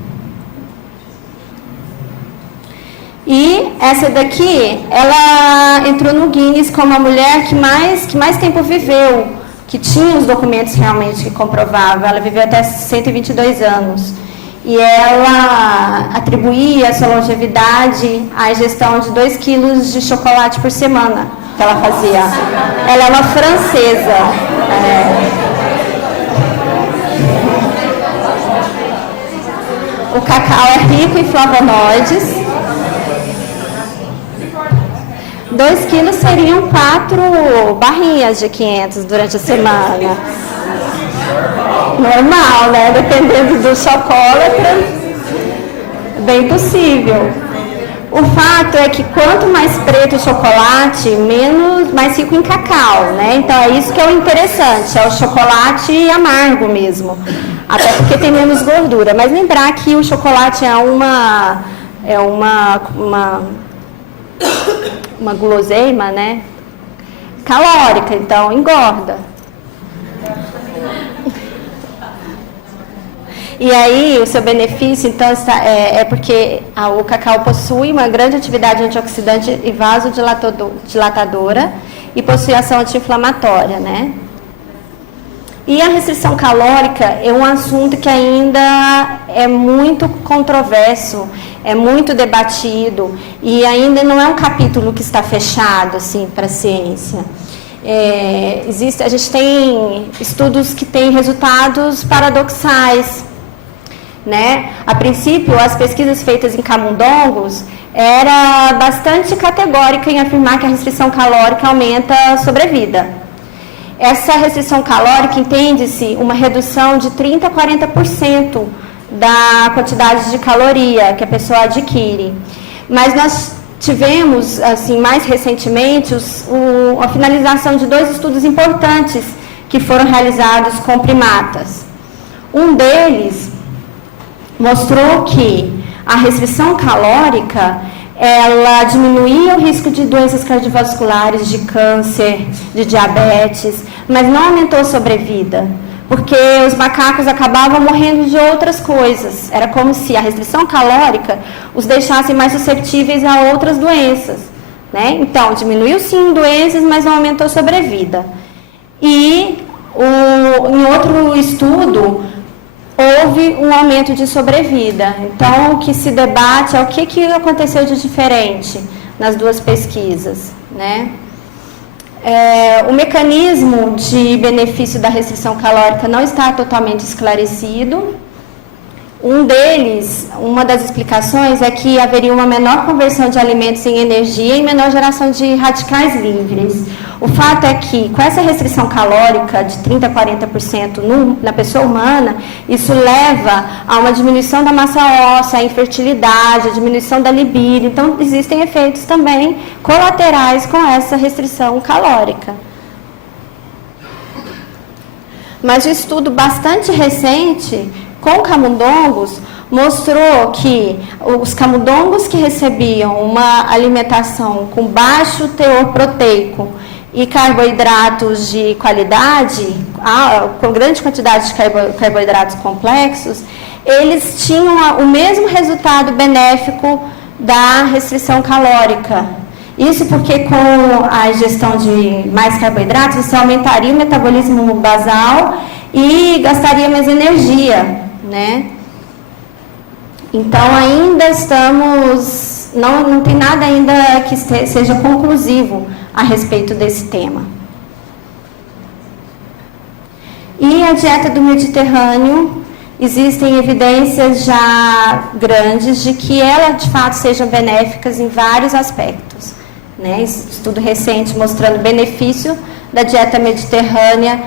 E essa daqui, ela entrou no Guinness como a mulher que mais tempo viveu, que tinha os documentos realmente que comprovavam. Ela viveu até 122 anos. E ela atribuía a sua longevidade à ingestão de 2 quilos de chocolate por semana que ela fazia. Ela é uma francesa. O cacau é rico em flavonoides. 2 quilos seriam 4 barrinhas de 500 durante a semana. Normal, né? Dependendo do chocolate, bem possível. O fato é que quanto mais preto o chocolate, mais rico em cacau, né? Então é isso que é o interessante, é o chocolate amargo mesmo. Até porque tem menos gordura. Mas lembrar que o chocolate é uma guloseima, né? Calórica, então engorda. E aí, o seu benefício, então, é porque o cacau possui uma grande atividade antioxidante e vasodilatadora e possui ação anti-inflamatória, né? E a restrição calórica é um assunto que ainda é muito controverso, é muito debatido e ainda não é um capítulo que está fechado, assim, para a ciência. A gente tem estudos que têm resultados paradoxais, né? A princípio, as pesquisas feitas em camundongos era bastante categórica em afirmar que a restrição calórica aumenta a sobrevida. Essa restrição calórica entende-se uma redução de 30% a 40% da quantidade de caloria que a pessoa adquire. Mas nós tivemos, assim, mais recentemente, a finalização de 2 estudos importantes que foram realizados com primatas. Um deles mostrou que a restrição calórica, ela diminuía o risco de doenças cardiovasculares, de câncer, de diabetes, mas não aumentou a sobrevida, porque os macacos acabavam morrendo de outras coisas. Era como se a restrição calórica os deixasse mais suscetíveis a outras doenças, né? Então, diminuiu sim doenças, mas não aumentou a sobrevida. E em outro estudo, houve um aumento de sobrevida. Então, o que se debate é o que aconteceu de diferente nas 2 pesquisas, né? O mecanismo de benefício da restrição calórica não está totalmente esclarecido. Uma das explicações é que haveria uma menor conversão de alimentos em energia e menor geração de radicais livres. O fato é que, com essa restrição calórica de 30% a 40% na pessoa humana, isso leva a uma diminuição da massa óssea, a infertilidade, a diminuição da libido. Então, existem efeitos também colaterais com essa restrição calórica. Mas um estudo bastante recente com camundongos mostrou que os camundongos que recebiam uma alimentação com baixo teor proteico e carboidratos de qualidade, com grande quantidade de carboidratos complexos, eles tinham o mesmo resultado benéfico da restrição calórica. Isso porque com a ingestão de mais carboidratos, você aumentaria o metabolismo basal e gastaria mais energia, né? Então, ainda estamos... Não tem nada ainda que seja conclusivo a respeito desse tema. E a dieta do Mediterrâneo, existem evidências já grandes de que ela, de fato, sejam benéficas em vários aspectos. Né? Estudo recente mostrando benefício da dieta mediterrânea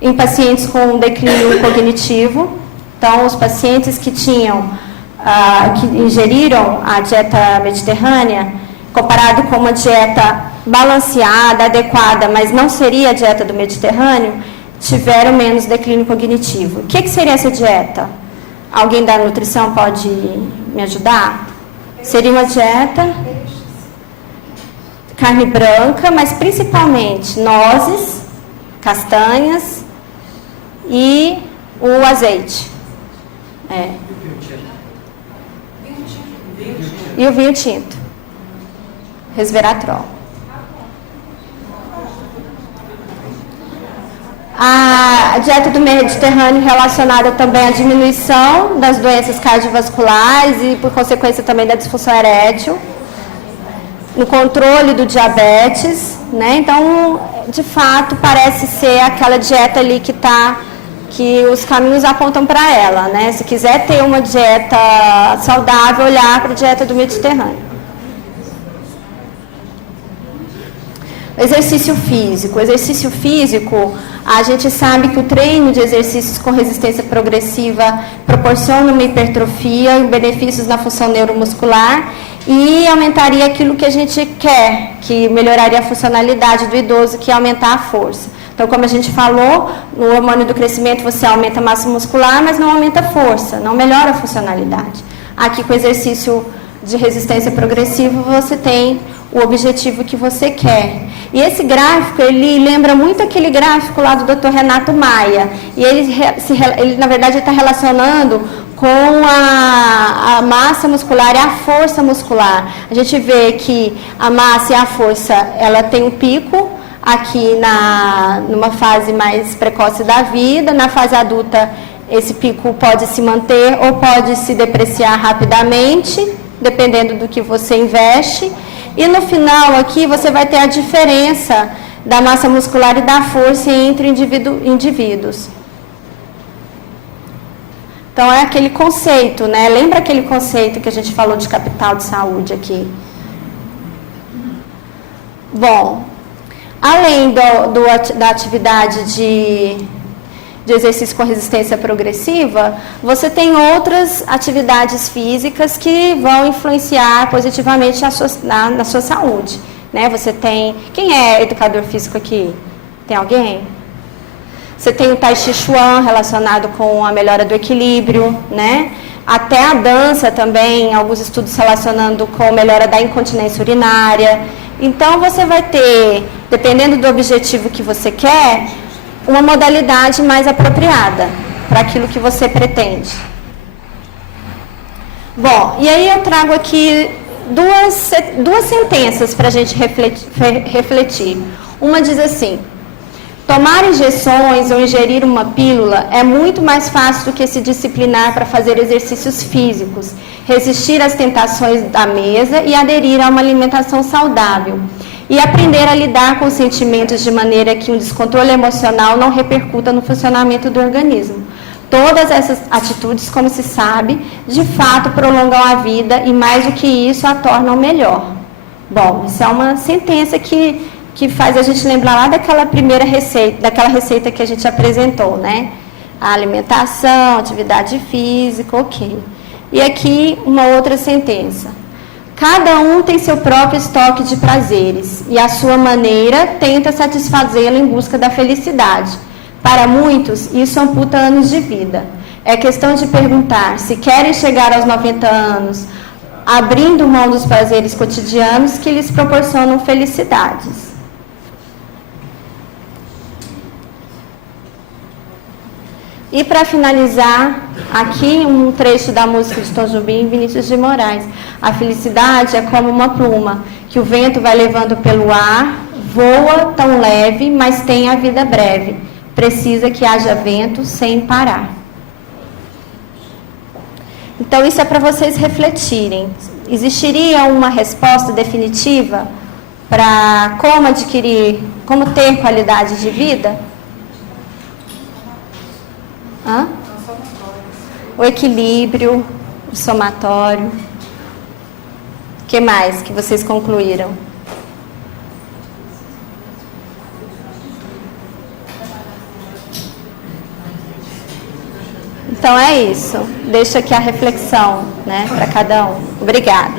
em pacientes com declínio cognitivo. Então, os pacientes que que ingeriram a dieta mediterrânea, comparado com uma dieta balanceada, adequada, mas não seria a dieta do Mediterrâneo, tiveram menos declínio cognitivo. O que seria essa dieta? Alguém da nutrição pode me ajudar? Seria uma dieta carne branca, mas principalmente nozes, castanhas e o azeite. E o vinho tinto. Resveratrol. A dieta do Mediterrâneo relacionada também à diminuição das doenças cardiovasculares e, por consequência, também da disfunção erétil, no controle do diabetes, né? Então, de fato, parece ser aquela dieta ali que os caminhos apontam para ela, né? Se quiser ter uma dieta saudável, olhar para a dieta do Mediterrâneo. Exercício físico. O exercício físico, a gente sabe que o treino de exercícios com resistência progressiva proporciona uma hipertrofia e benefícios na função neuromuscular e aumentaria aquilo que a gente quer, que melhoraria a funcionalidade do idoso, que é aumentar a força. Então, como a gente falou, no hormônio do crescimento você aumenta a massa muscular, mas não aumenta a força, não melhora a funcionalidade. Aqui, com o exercício de resistência progressiva, você tem o objetivo que você quer. E esse gráfico, ele lembra muito aquele gráfico lá do Dr. Renato Maia. E ele na verdade, está relacionando com a massa muscular e a força muscular. A gente vê que a massa e a força, ela tem um pico aqui numa fase mais precoce da vida. Na fase adulta, esse pico pode se manter ou pode se depreciar rapidamente, dependendo do que você investe. E no final aqui você vai ter a diferença da massa muscular e da força entre indivíduos. Então é aquele conceito, né? Lembra aquele conceito que a gente falou de capital de saúde aqui? Bom, além da atividade de exercício com resistência progressiva, você tem outras atividades físicas que vão influenciar positivamente na sua saúde. Né? Você tem... Quem é educador físico aqui? Tem alguém? Você tem o Tai Chi Chuan relacionado com a melhora do equilíbrio, né? Até a dança também, alguns estudos relacionando com a melhora da incontinência urinária. Então, você vai ter, dependendo do objetivo que você quer, uma modalidade mais apropriada para aquilo que você pretende. Bom, e aí eu trago aqui duas sentenças para a gente refletir. Uma diz assim: tomar injeções ou ingerir uma pílula é muito mais fácil do que se disciplinar para fazer exercícios físicos, resistir às tentações da mesa e aderir a uma alimentação saudável. E aprender a lidar com os sentimentos de maneira que um descontrole emocional não repercuta no funcionamento do organismo. Todas essas atitudes, como se sabe, de fato prolongam a vida e, mais do que isso, a tornam melhor. Bom, isso é uma sentença que faz a gente lembrar lá daquela primeira receita, daquela receita que a gente apresentou, né? A alimentação, atividade física, ok. E aqui uma outra sentença. Cada um tem seu próprio estoque de prazeres e, à sua maneira, tenta satisfazê-lo em busca da felicidade. Para muitos, isso amputa anos de vida. É questão de perguntar se querem chegar aos 90 anos abrindo mão dos prazeres cotidianos que lhes proporcionam felicidades. E para finalizar, aqui um trecho da música de Tom Jobim e Vinícius de Moraes. A felicidade é como uma pluma, que o vento vai levando pelo ar, voa tão leve, mas tem a vida breve. Precisa que haja vento sem parar. Então, isso é para vocês refletirem. Existiria uma resposta definitiva para como adquirir, como ter qualidade de vida? Hã? O equilíbrio, o somatório. O que mais que vocês concluíram? Então é isso. Deixo aqui a reflexão, né, para cada um. Obrigada.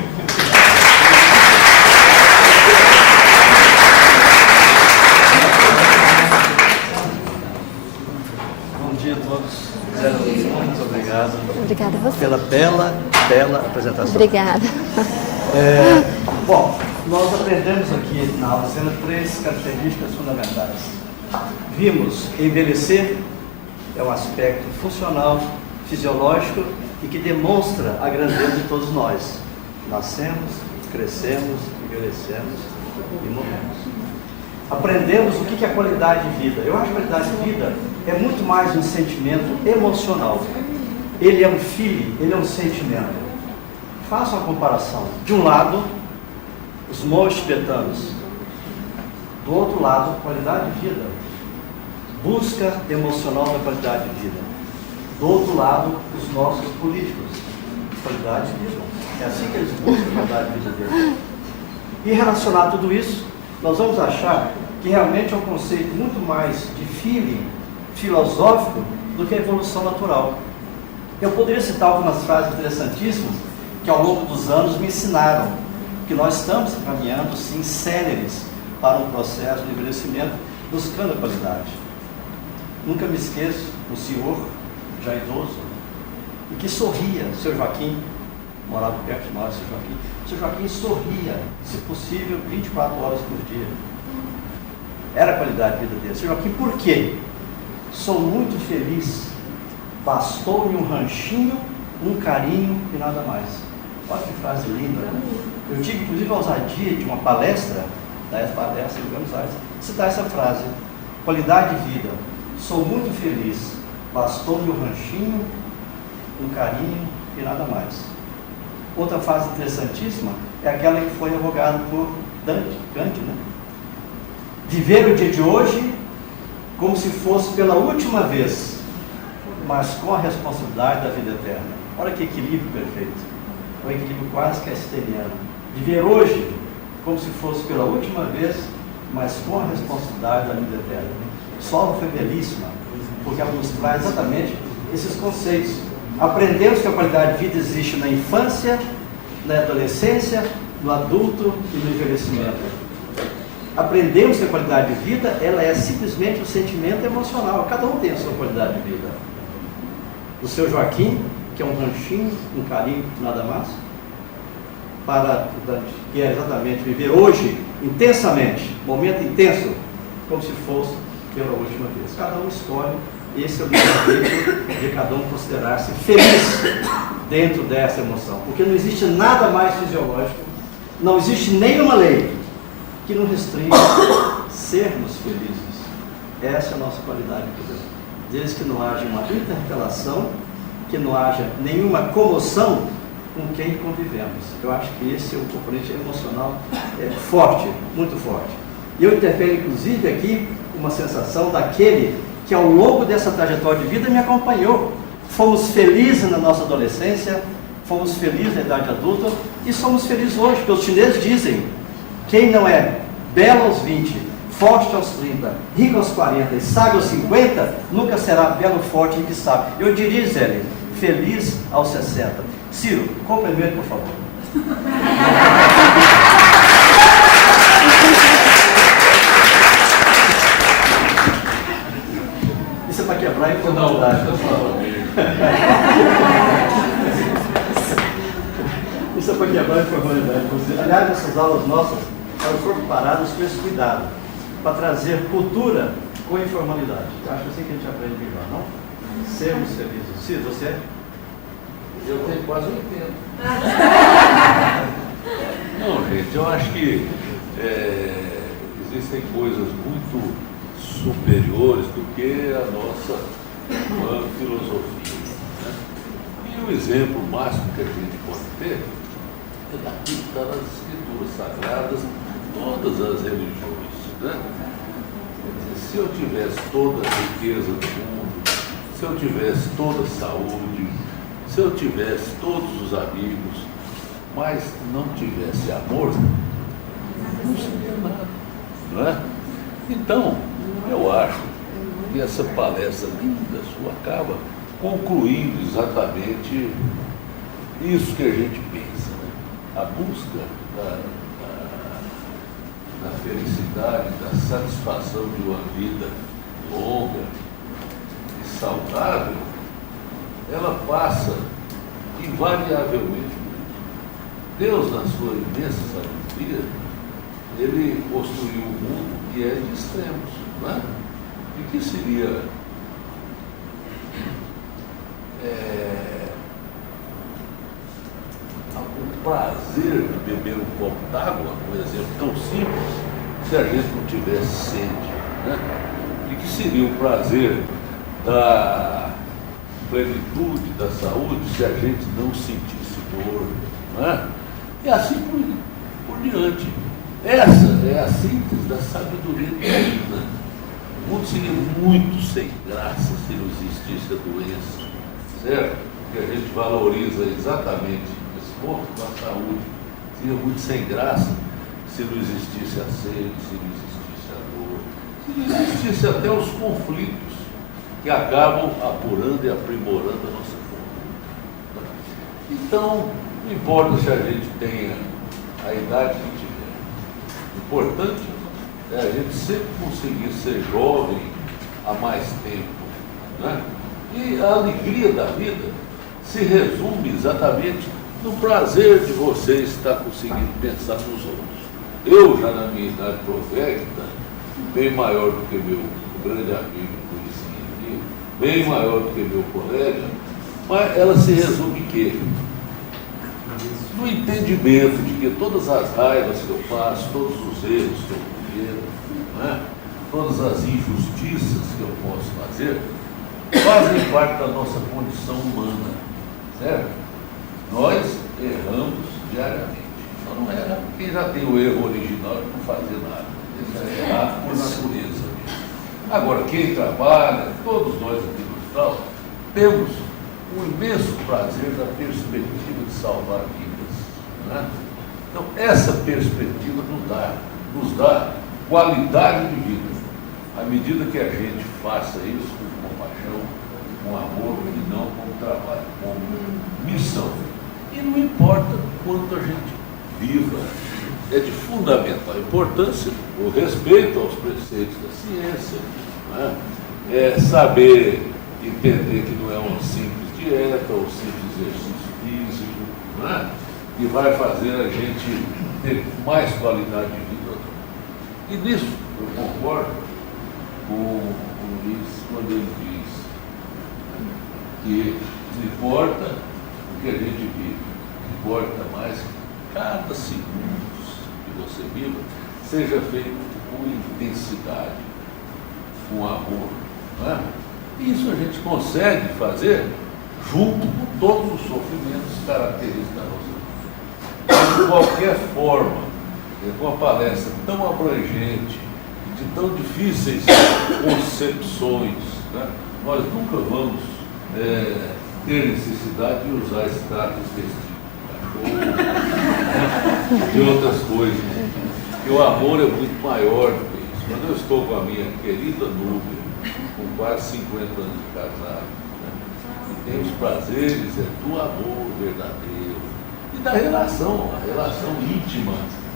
Bom dia a todos. Muito obrigado. Obrigada a você. Pela bela apresentação. Obrigada. Bom, nós aprendemos aqui na aula sendo 3 características fundamentais. Vimos envelhecer é um aspecto funcional, fisiológico e que demonstra a grandeza de todos nós. Nascemos, crescemos, envelhecemos e morremos. Aprendemos o que é qualidade de vida. Eu acho que qualidade de vida é muito mais um sentimento emocional. Ele é um feeling, ele é um sentimento. Faça uma comparação. De um lado, os monges tibetanos. Do outro lado, qualidade de vida. Busca emocional da qualidade de vida. Do outro lado, os nossos políticos. Qualidade de vida. É assim que eles buscam a qualidade de vida deles. E relacionado a tudo isso, nós vamos achar que realmente é um conceito muito mais de feeling filosófico do que a evolução natural. Eu poderia citar algumas frases interessantíssimas que ao longo dos anos me ensinaram que nós estamos caminhando, sim, céleres para um processo de envelhecimento, buscando a qualidade. Nunca me esqueço, um senhor, já idoso, e que sorria, o Sr. Joaquim, morava perto de nós, o Sr. Joaquim. O Sr. Joaquim sorria, se possível, 24 horas por dia. Era a qualidade de vida dele. Sr. Joaquim, por quê? Sou muito feliz. Bastou-me um ranchinho, um carinho e nada mais. Olha que frase linda. Eu tive, inclusive, a ousadia de uma palestra, da palestra em Buenos Aires, citar essa frase. Qualidade de vida. Sou muito feliz. Bastou-me um ranchinho, um carinho e nada mais. Outra frase interessantíssima é aquela que foi evocada por Gandhi, né? Viver o dia de hoje como se fosse pela última vez, mas com a responsabilidade da vida eterna. Olha que equilíbrio perfeito. É um equilíbrio quase que esteniano. Viver hoje como se fosse pela última vez, mas com a responsabilidade da vida eterna. Só foi belíssima, porque ela nos traz exatamente esses conceitos. Aprendemos que a qualidade de vida existe na infância, na adolescência, no adulto e no envelhecimento. Aprendemos que a qualidade de vida, ela é simplesmente um sentimento emocional. Cada um tem a sua qualidade de vida. O Sr. Joaquim, que é um ranchinho, um carinho, nada mais, para que é exatamente viver hoje, intensamente, momento intenso, como se fosse pela última vez. Cada um escolhe, esse é o livre-arbítrio de cada um considerar-se feliz dentro dessa emoção. Porque não existe nada mais fisiológico, não existe nenhuma lei que nos restringe sermos felizes. Essa é a nossa qualidade de vida. Desde que não haja uma interpelação, que não haja nenhuma comoção com quem convivemos. Eu acho que esse é um componente emocional forte, muito forte. E eu interpelo, inclusive, aqui uma sensação daquele que ao longo dessa trajetória de vida me acompanhou. Fomos felizes na nossa adolescência, fomos felizes na idade adulta e somos felizes hoje, porque os chineses dizem: quem não é belo aos 20, forte aos 30, rico aos 40 e sábio aos 50, nunca será belo, forte e sábio. Eu diria, Zé, feliz aos 60. Ciro, complemente, por favor. Isso é para quebrar a informalidade. Isso é para quebrar a informalidade. Aliás, essas aulas nossas, elas foram preparadas com esse cuidado, para trazer cultura com informalidade. Eu acho assim que a gente aprende melhor, não? Sermos felizes. Ciro, você? Eu tenho quase 80. Não, gente, eu acho que existem coisas muito superiores do que a nossa filosofia. Né? E o exemplo máximo que a gente pode ter é daquilo que está nas escrituras sagradas, todas todas as religiões, né? Se eu tivesse toda a riqueza do mundo, se eu tivesse toda a saúde, se eu tivesse todos os amigos, mas não tivesse amor, não seria nada, não é? Então, eu acho que essa palestra linda sua acaba concluindo exatamente isso que a gente pensa, né? A busca da felicidade, da satisfação de uma vida longa e saudável, ela passa invariavelmente. Deus, na sua imensa sabedoria, ele construiu um mundo que é de extremos, não é? E que seria o prazer de beber um copo d'água, um exemplo tão simples, se a gente não tivesse sede, né? E que seria o prazer da plenitude, da saúde, se a gente não sentisse dor, não é? E assim por diante. Essa é a síntese da sabedoria divina. O mundo seria muito sem graça se não existisse a doença, certo? Que a gente valoriza exatamente esse ponto da saúde. Seria muito sem graça se não existisse a sede, se não existisse a dor, se não existisse até os conflitos que acabam apurando e aprimorando a nossa forma. Então, não importa se a gente tenha a idade que tiver. O importante é a gente sempre conseguir ser jovem há mais tempo, né? E a alegria da vida se resume exatamente no prazer de você estar conseguindo pensar nos outros. Eu, já na minha idade provecta, bem maior do que meu grande amigo que conheci aqui, bem maior do que meu colega, mas ela se resume em quê? No entendimento de que todas as raivas que eu faço, todos os erros que eu cometo, né, todas as injustiças que eu posso fazer, fazem parte da nossa condição humana, certo? Nós erramos diariamente. Só não erra quem já tem o erro original de não fazer nada. Isso é errado por natureza mesmo. Agora, quem trabalha, todos nós aqui no hospital, temos um imenso prazer da perspectiva de salvar vidas, né? Então, essa perspectiva nos dá qualidade de vida, à medida que a gente faça isso com compaixão, com amor e não com trabalho, com missão. E não importa quanto a gente viva, é de fundamental importância o respeito aos preceitos da ciência, né? É saber entender que não é uma simples dieta ou simples exercício físico, né? Que vai fazer a gente ter mais qualidade de vida. E nisso eu concordo com o Luiz quando ele diz que não importa o que a gente vive, importa mais que cada segundo que você viva seja feito com intensidade, com amor, né? E isso a gente consegue fazer junto com todos os sofrimentos característicos da nossa vida. De qualquer forma, com uma palestra tão abrangente, de tão difíceis concepções, né, nós nunca vamos ter necessidade de usar extrato intestino, cachorro, de outras coisas. Porque o amor é muito maior do que isso. Quando eu estou com a minha querida Núbia, com quase 50 anos de casado, né, tem os prazeres do amor verdadeiro e da relação, a relação íntima,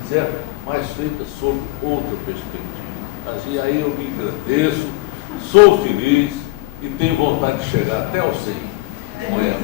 certo? Mas feita sob outra perspectiva. Assim, aí eu me engrandeço, sou feliz e tenho vontade de chegar até ao 100. Não é?